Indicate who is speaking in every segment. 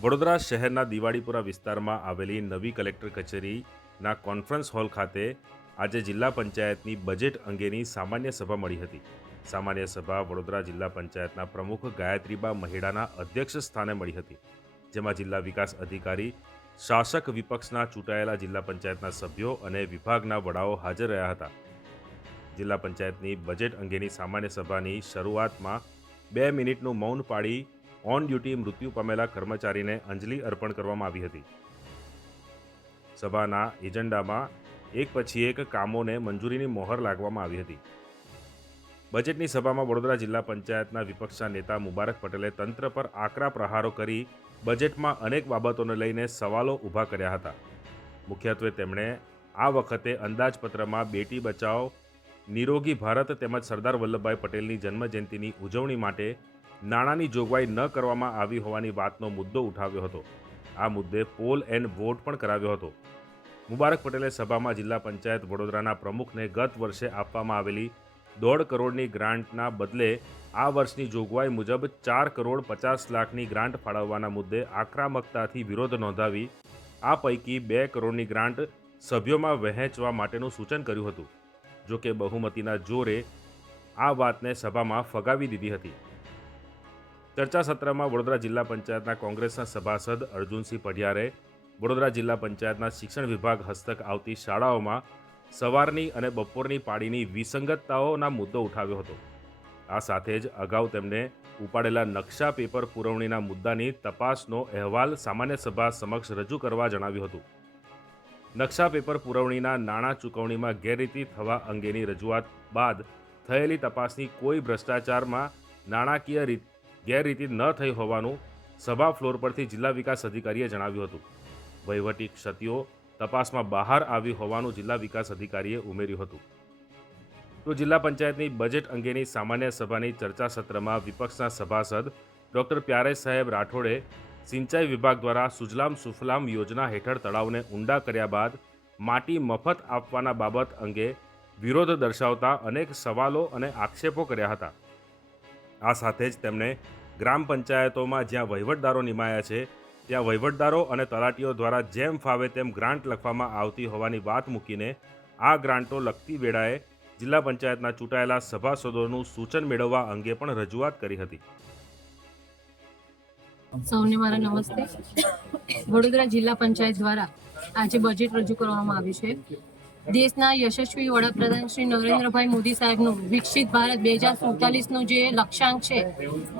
Speaker 1: વડોદરા શહેરના દિવાળીપુરા વિસ્તારમાં આવેલી નવી કલેક્ટર કચેરીના કોન્ફરન્સ હોલ ખાતે આજે જિલ્લા પંચાયતની બજેટ અંગેની સામાન્ય સભા મળી હતી. સામાન્ય સભા વડોદરા જિલ્લા પંચાયતના પ્રમુખ ગાયત્રીબા મહેડાના અધ્યક્ષ સ્થાને મળી હતી. જેમાં જિલ્લા વિકાસ અધિકારી, શાસક વિપક્ષના ચૂંટાયેલા જિલ્લા પંચાયતના સભ્યો અને વિભાગના વડાઓ હાજર રહ્યા હતા. જિલ્લા પંચાયતની બજેટ અંગેની સામાન્ય સભાની શરૂઆતમાં બે મિનિટનું મૌન પાડી ઓન ડ્યુટી મૃત્યુ પામેલા કર્મચારીને અંજલિ અર્પણ કરવામાં આવી હતી. સભાના એજન્ડામાં એક પછી એક કામોને મંજૂરીની મોહર લાગવામાં આવી હતી. બજેટની સભામાં વડોદરા જિલ્લા પંચાયતના વિપક્ષના નેતા મુબારક પટેલે તંત્ર પર આકરા પ્રહારો કરી બજેટમાં અનેક બાબતોને લઈને સવાલો ઊભા કર્યા હતા. મુખ્યત્વે તેમણે આ વખતે અંદાજપત્રમાં બેટી બચાવ, નિરોગી ભારત તેમજ સરદાર વલ્લભભાઈ પટેલની જન્મજયંતિની ઉજવણી માટે નાણાંની જોગવાઈ ન કરવામાં આવી હોવાની વાતનો મુદ્દો ઉઠાવ્યો હતો. આ મુદ્દે પોલ એન્ડ વોટ પણ કરાવ્યો હતો. મુબારક પટેલે સભામાં જિલ્લા પંચાયત વડોદરાના પ્રમુખને ગત વર્ષે આપવામાં આવેલી દોઢ કરોડની ગ્રાન્ટના બદલે આ વર્ષની જોગવાઈ મુજબ ચાર કરોડ પચાસ લાખની ગ્રાન્ટ ફાળવવાના મુદ્દે આક્રમકતાથી વિરોધ નોંધાવી આ પૈકી બે કરોડની ગ્રાન્ટ સભ્યોમાં વહેંચવા માટેનું સૂચન કર્યું હતું. જો કે બહુમતીના જોરે આ વાતને સભામાં ફગાવી દીધી હતી. ચર્ચા સત્રમાં વડોદરા જિલ્લા પંચાયતના કોંગ્રેસના સભાસદ અર્જુનસિંહ પઢિયારે, વડોદરા જિલ્લા પંચાયતના શિક્ષણ વિભાગ હસ્તક આવતી શાળાઓમાં સવારની અને બપોરની પાળીની વિસંગતતાઓના મુદ્દો ઉઠાવ્યો હતો. આ સાથે જ અગાઉ તેમણે ઉપાડેલા નકશા પેપર પુરવણીના મુદ્દાની તપાસનો અહેવાલ સામાન્ય સભા સમક્ષ રજૂ કરવા જણાવ્યું હતું. નકશા પેપર પુરવણીના નાણાં ચૂકવણીમાં ગેરરીતિ થવા અંગેની રજૂઆત બાદ થયેલી તપાસની કોઈ ભ્રષ્ટાચારમાં નાણાકીય રીત ગેરરીતિ ન થઈ હોવાનું સભા ફ્લોર પરથી જિલ્લા વિકાસ અધિકારીએ જણાવ્યું હતું. વહીવટી ક્ષતિઓ તપાસમાં બહાર આવી હોવાનું જિલ્લા વિકાસ અધિકારીએ ઉમેર્યું હતું. તો જિલ્લા પંચાયતની બજેટ અંગેની સામાન્ય સભાની ચર્ચા સત્રમાં વિપક્ષના સભાસદ ડોક્ટર પ્યારે સાહેબ રાઠોડે સિંચાઈ વિભાગ દ્વારા સુજલામ સુફલામ યોજના હેઠળ તળાવને ઊંડા કર્યા બાદ માટી મફત આપવાના બાબત અંગે વિરોધ દર્શાવતા અનેક સવાલો અને આક્ષેપો કર્યા હતા. આ સાથે જ તેમણે ગ્રામ પંચાયતોમાં જ્યાં વહીવટદારો નિમાયા છે, ત્યાં વહીવટદારો અને તલાટીઓ દ્વારા જેમ ફાવે તેમ ગ્રાન્ટ લખવામાં આવતી હોવાની વાત મૂકીને આ ગ્રાન્ટો લખતી વેળાએ જિલ્લા પંચાયતના ચૂંટાયેલા સભાસદોનું સૂચન મેળવવા અંગે પણ રજૂઆત કરી હતી.
Speaker 2: સૌને મારા નમસ્તે. વડોદરા જિલ્લા પંચાયત દ્વારા આજે બજેટ રજૂ કરવામાં આવ્યું છે. દેશના યશસ્વી વડાપ્રધાન શ્રી નરેન્દ્રભાઈ મોદી સાહેબનું વિકસિત ભારત બે હજાર સુડતાલીસનું જે લક્ષ્યાંક છે,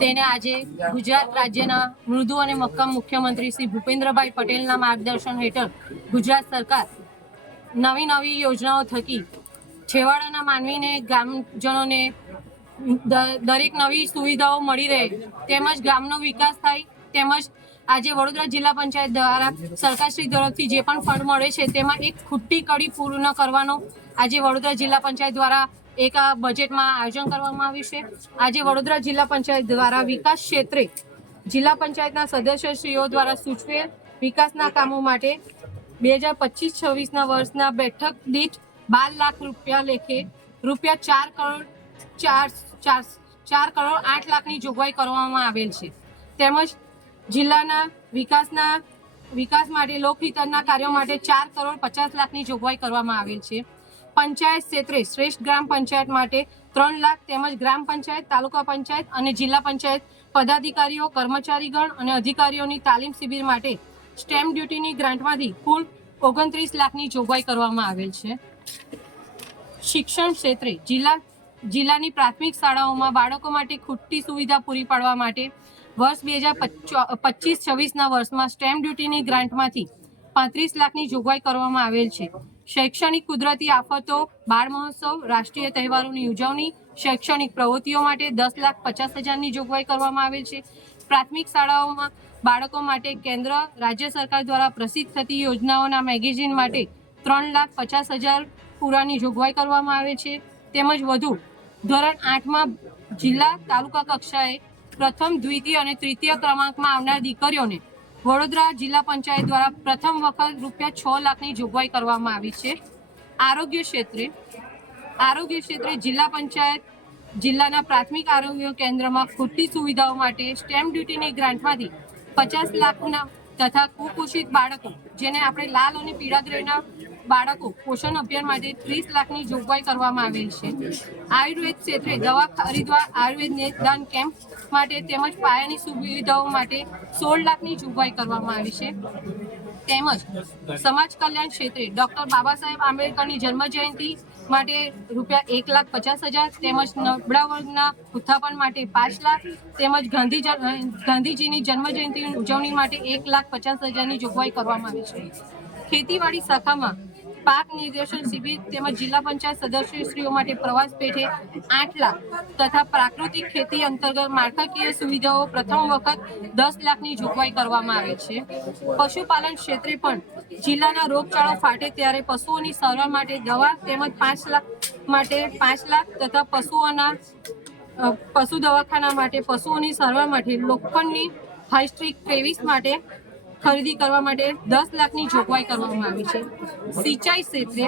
Speaker 2: તેને આજે ગુજરાત રાજ્યના મૃદુ અને મક્કમ મુખ્યમંત્રી શ્રી ભૂપેન્દ્રભાઈ પટેલના માર્ગદર્શન હેઠળ ગુજરાત સરકાર નવી નવી યોજનાઓ થકી છેવાડાના માનવીને ગામજનોને દરેક નવી સુવિધાઓ મળી રહે, તેમજ ગામનો વિકાસ થાય, તેમજ આજે વડોદરા જિલ્લા પંચાયત દ્વારા સરકારશ્રી તરફથી જે પણ ફંડ મળે છે, તેમાં એક ખુટ્ટી કડી પૂર્ણ કરવાનો આજે વડોદરા જિલ્લા પંચાયત દ્વારા એક બજેટમાં આયોજન કરવામાં આવ્યું છે. આજે વડોદરા જિલ્લા પંચાયત દ્વારા વિકાસ ક્ષેત્રે જિલ્લા પંચાયતના સદસ્યશ્રીઓ દ્વારા સૂચવેલ વિકાસના કામો માટે બે હજાર પચીસ છવ્વીસના વર્ષના બેઠક દીઠ બાર લાખ રૂપિયા લેખે રૂપિયા ચાર કરોડ ચાર ચાર ચાર કરોડ આઠ લાખની જોગવાઈ કરવામાં આવેલ છે. તેમજ જિલ્લાના વિકાસના, વિકાસ માટે લોકહિતના કાર્યો માટે ચાર કરોડ પચાસ લાખની જોગવાઈ કરવામાં આવેલ છે. પંચાયત ક્ષેત્રે શ્રેષ્ઠ ગ્રામ પંચાયત માટે ત્રણ લાખ તેમજ ગ્રામ પંચાયત, તાલુકા પંચાયત અને જિલ્લા પંચાયત પદાધિકારીઓ, કર્મચારીગણ અને અધિકારીઓની તાલીમ શિબિર માટે સ્ટેમ્પ ડ્યુટીની ગ્રાન્ટમાંથી કુલ ઓગણત્રીસ લાખની જોગવાઈ કરવામાં આવેલ છે. શિક્ષણ ક્ષેત્રે જિલ્લા, જિલ્લાની પ્રાથમિક શાળાઓમાં બાળકો માટે ખૂટતી સુવિધા પૂરી પાડવા માટે વર્ષ બે હજાર પચીસ છવ્વીસના વર્ષમાં સ્ટેમ્પ ડ્યુટીની ગ્રાન્ટમાંથી પાંત્રીસ લાખની જોગવાઈ કરવામાં આવેલ છે. શૈક્ષણિક કુદરતી આફતો, બાળ મહોત્સવ, રાષ્ટ્રીય તહેવારોની ઉજવણી, શૈક્ષણિક પ્રવૃત્તિઓ માટે દસ લાખ પચાસ હજારની જોગવાઈ કરવામાં આવેલ છે. પ્રાથમિક શાળાઓમાં બાળકો માટે કેન્દ્ર, રાજ્ય સરકાર દ્વારા પ્રસિદ્ધ થતી યોજનાઓના મેગેઝિન માટે ત્રણ લાખ પચાસ હજાર પૂરાની જોગવાઈ કરવામાં આવે છે. તેમજ વધુ, ધોરણ આઠમાં જિલ્લા તાલુકા કક્ષાએ પ્રથમ, દ્વિતીય અને તૃતીય ક્રમાંકમાં આવનાર દીકરીઓને વડોદરા જિલ્લા પંચાયત દ્વારા પ્રથમ વખત રૂપિયા છ લાખની જોગવાઈ કરવામાં આવી છે. આરોગ્ય ક્ષેત્રે આરોગ્ય ક્ષેત્રે જિલ્લા પંચાયત, જિલ્લાના પ્રાથમિક આરોગ્ય કેન્દ્રમાં ખૂટતી સુવિધાઓ માટે સ્ટેમ્પ ડ્યુટીની ગ્રાન્ટમાંથી પચાસ લાખના તથા કુપોષિત બાળકો, જેને આપણે લાલ અને પીળા ગ્રેડના બાળકો પોષણ અભિયાન માટે ત્રીસ લાખની જોગવાઈ કરવામાં આવેલ છે. આયુર્વેદ ક્ષેત્રે દવા ખરીદવા આયુર્વેદ નિદાન કેમ્પ માટે તેમજ પાયાની સુવિધાઓ માટે સોળ લાખની જોગવાઈ કરવામાં આવી છે. તેમજ સમાજ કલ્યાણ ક્ષેત્રે ડોક્ટર બાબા સાહેબ આંબેડકરની જન્મ જયંતિ માટે રૂપિયા એક લાખ પચાસ હજાર તેમજ નબળા વર્ગના ઉત્થાપન માટે પાંચ લાખ તેમજ ગાંધી ગાંધીજીની જન્મ જયંતિની ઉજવણી માટે એક લાખ પચાસ હજારની જોગવાઈ કરવામાં આવી છે. ખેતીવાડી શાખામાં પાક નિર્દેશન શિબિર તેમજ જિલ્લા પંચાયત સદસ્યશ્રીઓ માટે પ્રવાસ પેઠે આઠ લાખ તથા પ્રાકૃતિક ખેતી અંતર્ગત માળખાકીય સુવિધાઓ પ્રથમ વખત દસ લાખની જોગવાઈ કરવામાં આવે છે. પશુપાલન ક્ષેત્રે પણ જિલ્લાના રોગચાળો ફાટે ત્યારે પશુઓની સારવાર માટે દવા તેમજ પાંચ લાખ માટે પાંચ લાખ તથા પશુઓના પશુ દવાખાના માટે પશુઓની સારવાર માટે લોખંડની હાઈસ્ટ્રીક ત્રેવીસ માટે ખરીદી કરવા માટે દસ લાખની જોગવાઈ કરવામાં આવી છે. સિંચાઈ ક્ષેત્રે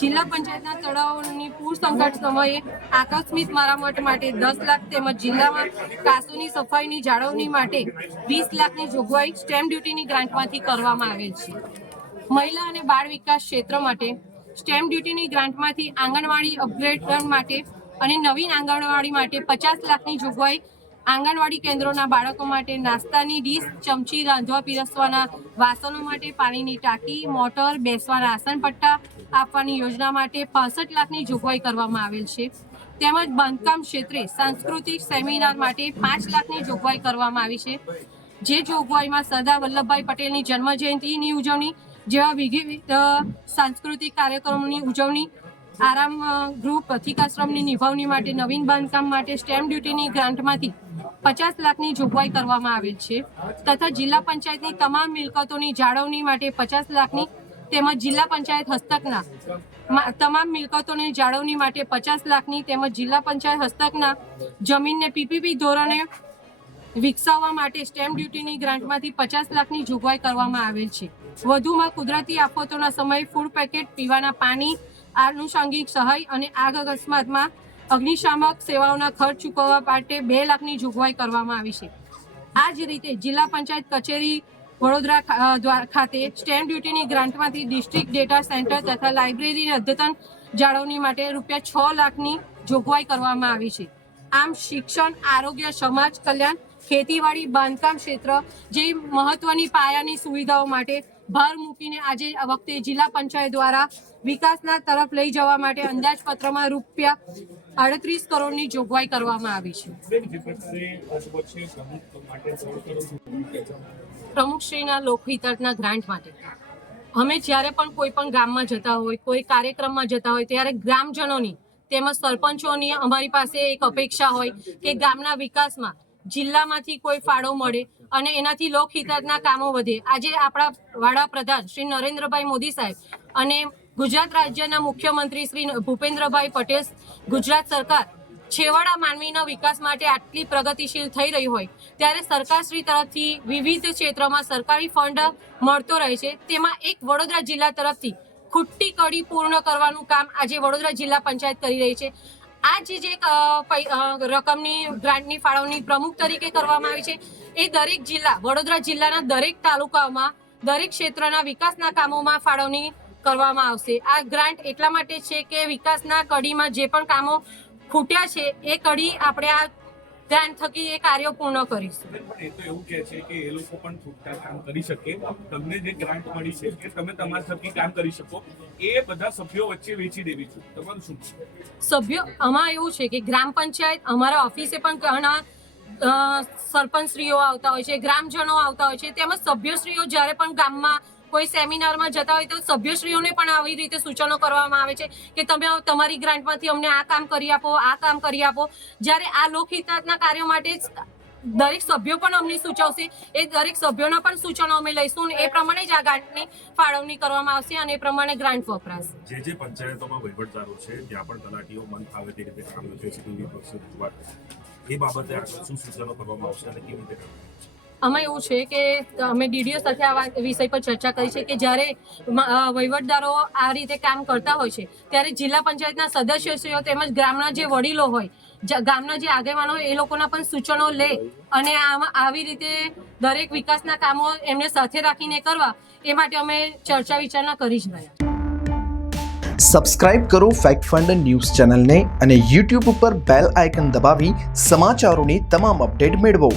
Speaker 2: જિલ્લા પંચાયતના તળાવોની પૂર સંકટ સમયે આકસ્મિક મરામત માટે દસ લાખ તેમજ જિલ્લામાં કાસોની સફાઈની જાળવણી માટે વીસ લાખની જોગવાઈ સ્ટેમ્પ ડ્યુટીની ગ્રાન્ટમાંથી કરવામાં આવેલ છે. મહિલા અને બાળ વિકાસ ક્ષેત્ર માટે સ્ટેમ્પ ડ્યુટીની ગ્રાન્ટમાંથી આંગણવાડી અપગ્રેડન માટે અને નવીન આંગણવાડી માટે પચાસ લાખની જોગવાઈ આંગણવાડી કેન્દ્રોના બાળકો માટે નાસ્તાની ડીશ, ચમચી રાંધવા પીરસવાના વાસણો માટે પાણીની ટાંકી, મોટર, બેસવાના આસન પટ્ટા આપવાની યોજના માટે પાસઠ લાખની જોગવાઈ કરવામાં આવેલ છે. તેમજ બાંધકામ ક્ષેત્રે સાંસ્કૃતિક સેમિનાર માટે પાંચ લાખની જોગવાઈ કરવામાં આવી છે. જે જોગવાઈમાં સરદાર વલ્લભભાઈ પટેલની જન્મ જયંતિની ઉજવણી, જેવા વિવિધ સાંસ્કૃતિક કાર્યક્રમોની ઉજવણી, આરામ ગૃહ, પથિકાશ્રમની નિભાવણી માટે, નવીન બાંધકામ માટે, સ્ટેમ્પ ડ્યુટીની ગ્રાન્ટમાંથી પચાસ લાખની જોગવાઈ કરવામાં આવેલ છે. તથા જિલ્લા પંચાયતની તમામ મિલકતોની જાળવણી માટે પચાસ લાખની તેમજ જિલ્લા પંચાયત હસ્તકના તમામ મિલકતોની જાળવણી માટે પચાસ લાખની તેમજ જિલ્લા પંચાયત હસ્તકના જમીનને પીપીપી ધોરણે વિકસાવવા માટે સ્ટેમ્પ ડ્યુટીની ગ્રાન્ટમાંથી પચાસ લાખની જોગવાઈ કરવામાં આવેલ છે. વધુમાં કુદરતી આફતોના સમયે ફૂડ પેકેટ, પીવાના પાણી આનુષંગિક સહાય અને આગ અકસ્માતમાં અગ્નિશામક સેવાઓના ખર્ચ ચૂકવવા માટે બે લાખની જોગવાઈ કરવામાં આવી છે. આ જ રીતે જિલ્લા પંચાયત કચેરી વડોદરા ખાતે સ્ટેમ્પ ડ્યુટીની ગ્રાન્ટમાંથી ડિસ્ટ્રિક્ટ ડેટા સેન્ટર તથા લાઇબ્રેરી અદ્યતન જાળવણી માટે રૂપિયા છ લાખની જોગવાઈ કરવામાં આવી છે. આમ શિક્ષણ, આરોગ્ય, સમાજ કલ્યાણ, ખેતીવાડી, બાંધકામ ક્ષેત્ર જે મહત્વની પાયાની સુવિધાઓ માટે ભાર મૂકીને આજે આ વખતે જિલ્લા પંચાયત દ્વારા વિકાસના તરફ લઈ જવા માટે અંદાજપત્રમાં રૂપિયા અડત્રીસ કરોડની જોગવાઈ કરવામાં આવી છો. પ્રમુખશ્રીના લોકહિતના ગ્રાન્ટ માટે. અમે જ્યારે પણ કોઈ પણ ગામમાં જતા હોય, કોઈ કાર્યક્રમમાં જતા હોય, ત્યારે ગ્રામજનોની તેમજ સરપંચોની અમારી પાસે એક અપેક્ષા હોય કે ગામના વિકાસમાં જિલ્લામાંથી કોઈ ફાળો મળે અને એનાથી લોકહિતના કામો વધે. આજે આપણા વડાપ્રધાન શ્રી નરેન્દ્રભાઈ મોદી સાહેબ અને ગુજરાત રાજ્યના મુખ્યમંત્રી શ્રી ભૂપેન્દ્રભાઈ પટેલ ગુજરાત સરકાર છેવાડા માનવીના વિકાસ માટે આટલી પ્રગતિશીલ થઈ રહી હોય, ત્યારે સરકારશ્રી તરફથી વિવિધ ક્ષેત્રમાં સરકારી ફંડ મળતો રહે છે. તેમાં એક વડોદરા જિલ્લા તરફથી ખુટ્ટી કડી પૂર્ણ કરવાનું કામ આજે વડોદરા જિલ્લા પંચાયત કરી રહી છે. આ જે જે રકમની, ગ્રાન્ટની ફાળવણી પ્રમુખ તરીકે કરવામાં આવી છે. એ દરેક જિલ્લા, વડોદરા જિલ્લાના દરેક તાલુકામાં દરેક ક્ષેત્રના વિકાસના કામોમાં ફાળવણી કરવામાં આવશે. આ ગ્રાન્ટ એટલા માટે છે કે વિકાસના કડીમાં જે પણ કામો ખૂટ્યા છે એ કડી આપણે આ ગ્રાન્ટ થકી એ કાર્યો પૂર્ણ કરીશું.
Speaker 3: પણ એ તો એવું કહે છે કે એ લોકો પણ છૂટતા કામ કરી શકે. તમને જે ગ્રાન્ટ મળી છે કે તમે તમારા થકી કામ કરી શકો. એ બધા સભ્યો વચ્ચે વેચી દેવી છે. તમારું શું
Speaker 2: સભ્યો આમાં એવું છે કે ગ્રામ પંચાયત અમારા ઓફિસે પણ ઘણા સરપંચશ્રીઓ આવતા હોય છે ગ્રામજનો આવતા હોય છે. તેમજ સભ્યશ્રીઓ જ્યારે પણ ગામમાં કોઈ સેમિનારમાં જતા હોય તો સભ્યશ્રીઓને પણ આવી રીતે સૂચનો કરવામાં આવે છે કે તમે તમારી ગ્રાન્ટમાંથી અમને આ કામ કરી આપો, આ કામ કરી આપો. જ્યારે આ લોકહિતના કાર્યો માટે દરેક સભ્યો પણ અમને સૂચવશે, એ દરેક સભ્યોના પણ સૂચનો અમે લઈશું એ પ્રમાણે જ આ ગ્રાન્ટની ફાળવણી કરવામાં આવશે અને એ પ્રમાણે ગ્રાન્ટ વપરાશે.
Speaker 4: જે જે પંચાયતોમાં વહીવટદારો છે, ત્યાં પણ તલાટીઓ મન ફાવે તે રીતે કામ કરે છે. એ બાબતે શું સૂચનો કરવામાં આવશે અને કેવી રીતે
Speaker 2: આમાં એવું છે કે અમે ડીડીઓ સાથે આ વિષય પર ચર્ચા કરી છે કે જ્યારે વહીવટદારો આ રીતે કામ કરતા હોય છે, ત્યારે જિલ્લા પંચાયતના સદસ્યશ્રીઓ તેમજ ગ્રામના જે વડીલો હોય ગામના જે આગેવાનો એ લોકોના પણ સૂચનો લે અને આમાં આવી રીતે દરેક વિકાસના કામો એમને સાથે રાખીને કરવા, એ માટે અમે ચર્ચા વિચારણા કરી જ રહ્યા.
Speaker 5: સબસ્ક્રાઇબ કરો ફેક્ટ ફંડ ન્યૂઝ ચેનલને અને યુટ્યુબ ઉપર બેલ આઇકન દબાવી સમાચારોની તમામ અપડેટ મેળવો.